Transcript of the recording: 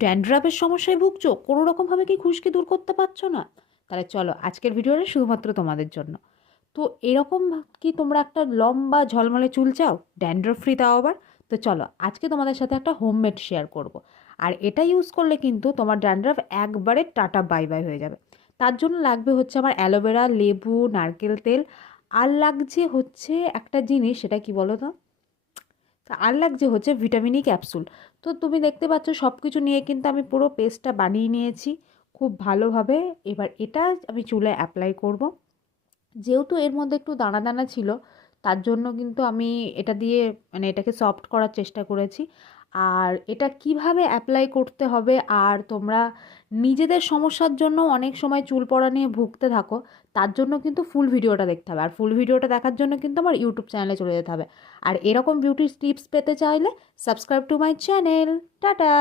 ড্যান্ড্রাফের সমস্যায় ভুগছো, কোনো রকমভাবে কি খুশকি দূর করতে পারছো না? তাহলে চলো আজকের ভিডিওটা শুধুমাত্র তোমাদের জন্য। তো এরকম কি তোমরা একটা লম্বা ঝলমলে চুল চাও, ড্যান্ড্রফ ফ্রি, তাও আবার? তো চলো আজকে তোমাদের সাথে একটা হোমমেড শেয়ার করব। আর এটা ইউজ করলে কিন্তু তোমার ড্যান্ড্রফ একবারে টাটা বাই বাই হয়ে যাবে। তার জন্য লাগবে হচ্ছে আমার অ্যালোভেরা, লেবু, নারকেল তেল, আর লাগছে হচ্ছে একটা জিনিস, সেটা কি বলো তো, আর লাগছে হচ্ছে ভিটামিন ই ক্যাপসুল। তো তুমি দেখতে পাচ্ছ সব কিছু নিয়ে কিন্তু আমি পুরো পেস্টটা বানিয়ে নিয়েছি খুব ভালোভাবে। এবার এটা আমি চুলে অ্যাপ্লাই করব। যেহেতু এর মধ্যে একটু দানা দানা ছিল, তার জন্য কিন্তু আমি এটা দিয়ে মানে এটাকে সফট করার চেষ্টা করেছি। আর এটা কিভাবে অ্যাপ্লাই করতে হবে, আর তোমরা নিজেদের সমস্যার জন্য অনেক সময় চুল পড়া নিয়ে ভুগতে থাকো, তার জন্য কিন্তু ফুল ভিডিওটা দেখতে হবে। আর ফুল ভিডিওটা দেখার জন্য কিন্তু আমার ইউটিউব চ্যানেলে চলে যেতে হবে। আর এরকম বিউটি টিপস পেতে চাইলে subscribe to my channel. Tata.